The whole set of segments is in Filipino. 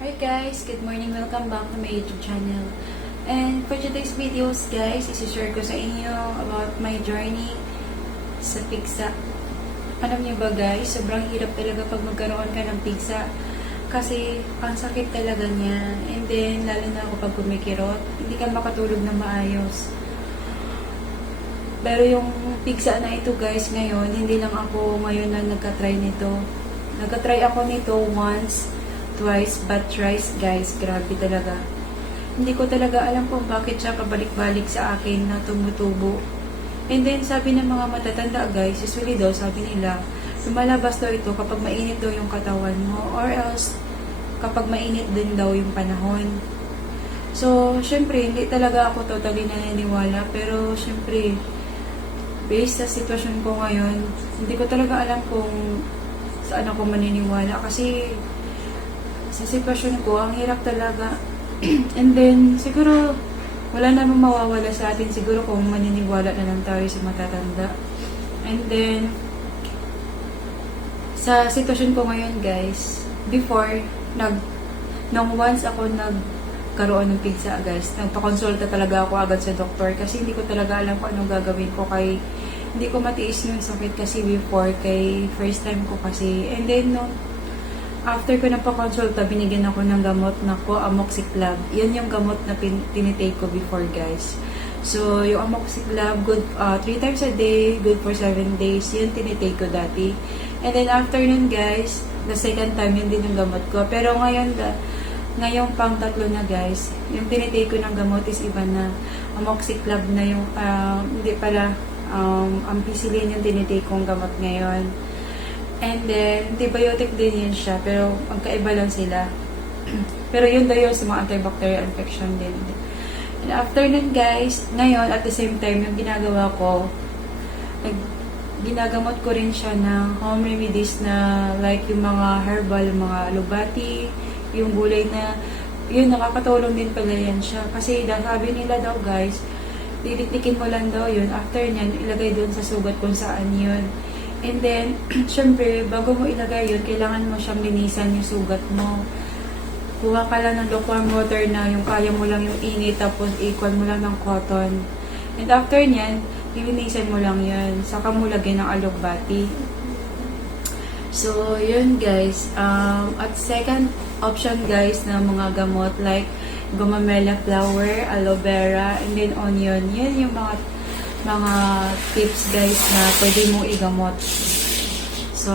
Hi guys, good morning, welcome back to my YouTube channel. And for today's videos guys, isi-share ko sa inyo about my journey sa pigsa. Alam niyo ba guys, sobrang hirap talaga pag magkaroon ka ng pigsa. Kasi ang sakit talaga niya. And then, lalo na ako pag kumikirot, hindi ka makatulog na maayos. Pero yung pigsa na ito guys, ngayon, hindi lang ako ngayon na nagka-try nito. Nagka-try ako nito once, twice, but thrice guys. Grabe talaga. Hindi ko talaga alam kung bakit siya pabalik-balik sa akin na tumutubo. And then, sabi ng mga matatanda guys, usually daw, sabi nila, lumalabas daw ito kapag mainit daw yung katawan mo or else kapag mainit din daw yung panahon. So, syempre, hindi talaga ako totally naniniwala. Pero, syempre, based sa sitwasyon ko ngayon, hindi ko talaga alam kung saan ako maniniwala. Kasi, sa sitwasyon ko, ang hirap talaga. And then, siguro, wala namang mawawala sa atin siguro kung maniniwala na lang tayo sa matatanda. And then, sa sitwasyon ko ngayon guys, before, nung once ako nagkaroon ng pigsa guys, nagpakonsulta talaga ako agad sa doktor kasi hindi ko talaga alam kung anong gagawin ko kay hindi ko matiis yung sakit kasi before kay first time ko kasi. And then, no, after ko nagpakonsulta, binigyan ako ng gamot na amoxiclav. Yan yung gamot na tinitake ko before guys. So, yung amoxiclav, good 3 times a day, good for 7 days. Yun tinitake ko dati. And then after nun guys, the second time yun din yung gamot ko. Pero ngayong pang tatlo na guys, yung tinitake ko ng gamot is iba na. Amoxiclav na yung, hindi pala, ampicillin yung tinitake kong gamot ngayon. And then, antibiotic din yun siya, pero magkaiba lang sila. Pero yun daw yun sa mga antibacterial infection din. And after nun guys, ngayon at the same time, yung ginagawa ko, ginagamot ko rin siya ng home remedies na like yung mga herbal, mga alubati, yung gulay na, yun, nakakatulong din pala yan siya. Kasi sabi nila daw guys, titiktikin mo lang daw yun. After nyan, ilagay doon sa sugat kung saan yun. And then, syempre, bago mo ilagay yun, kailangan mo siyang linisan yung sugat mo. Kuha ka lang ng lukewarm water na yung kaya mo lang yung init, tapos equal mo lang ng cotton. And after nyan, linisan mo lang yun. Saka mo lagyan ng alugbati. So, yun guys. At second option guys na mga gamot like gumamela flower, aloe vera, and then onion. Yan yung mga tips guys na pwede mong igamot. So,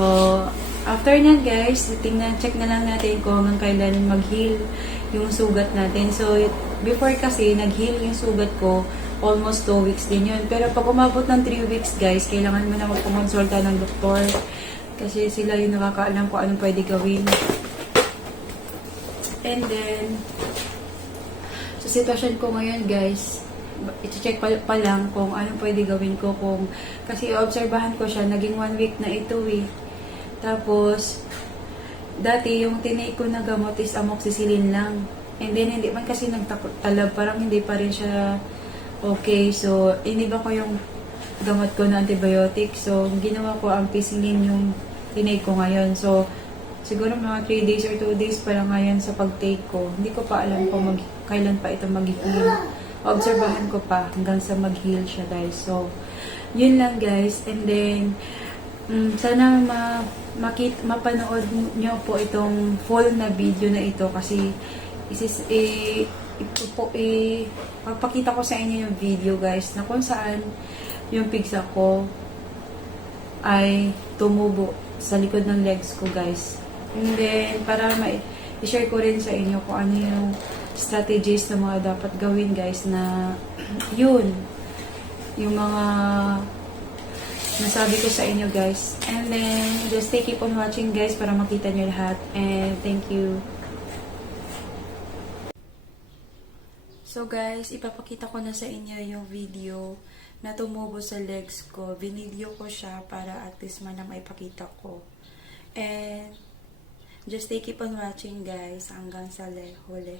after nyan guys, check na lang natin kung hanggang kailan mag-heal yung sugat natin. So, before kasi, nag-heal yung sugat ko, almost 2 weeks din yun. Pero pag umabot ng 3 weeks guys, kailangan mo na magpumonsulta ng doktor. Kasi sila yung nakakaalam kung anong pwede gawin. And then, sa sitwasyon ko ngayon guys, i-check pa lang kung anong pwede gawin ko kasi obserbahan ko siya, naging 1 week na ito eh. Tapos, dati yung tinake ko na gamot is amoxicillin lang. And then, hindi man kasi nagtalab, parang hindi pa rin siya okay. So, iniba ko yung gamot ko na antibiotic. So, ginawa ko ampicillin yung tinake ko ngayon. So, siguro mga 3 days or 2 days pa lang ngayon sa pag-take ko. Hindi ko pa alam kung kailan pa ito mag-heal. Obserbahan ko pa hanggang sa mag-heal siya guys. So, yun lang guys. And then, sana mapanood nyo po itong full na video na ito kasi papakita ko sa inyo yung video guys na kung saan yung pigsa ko ay tumubo sa likod ng legs ko guys. And then, para i-share ko rin sa inyo kung ano yung strategies na mga dapat gawin guys na yun yung mga nasabi ko sa inyo guys. And then just keep on watching guys para makita nyo lahat, and thank you. So guys, ipapakita ko na sa inyo yung video na tumubo sa legs ko. Binidyo ko siya para at least man na maipakita ko. And just keep on watching guys hanggang sa huli.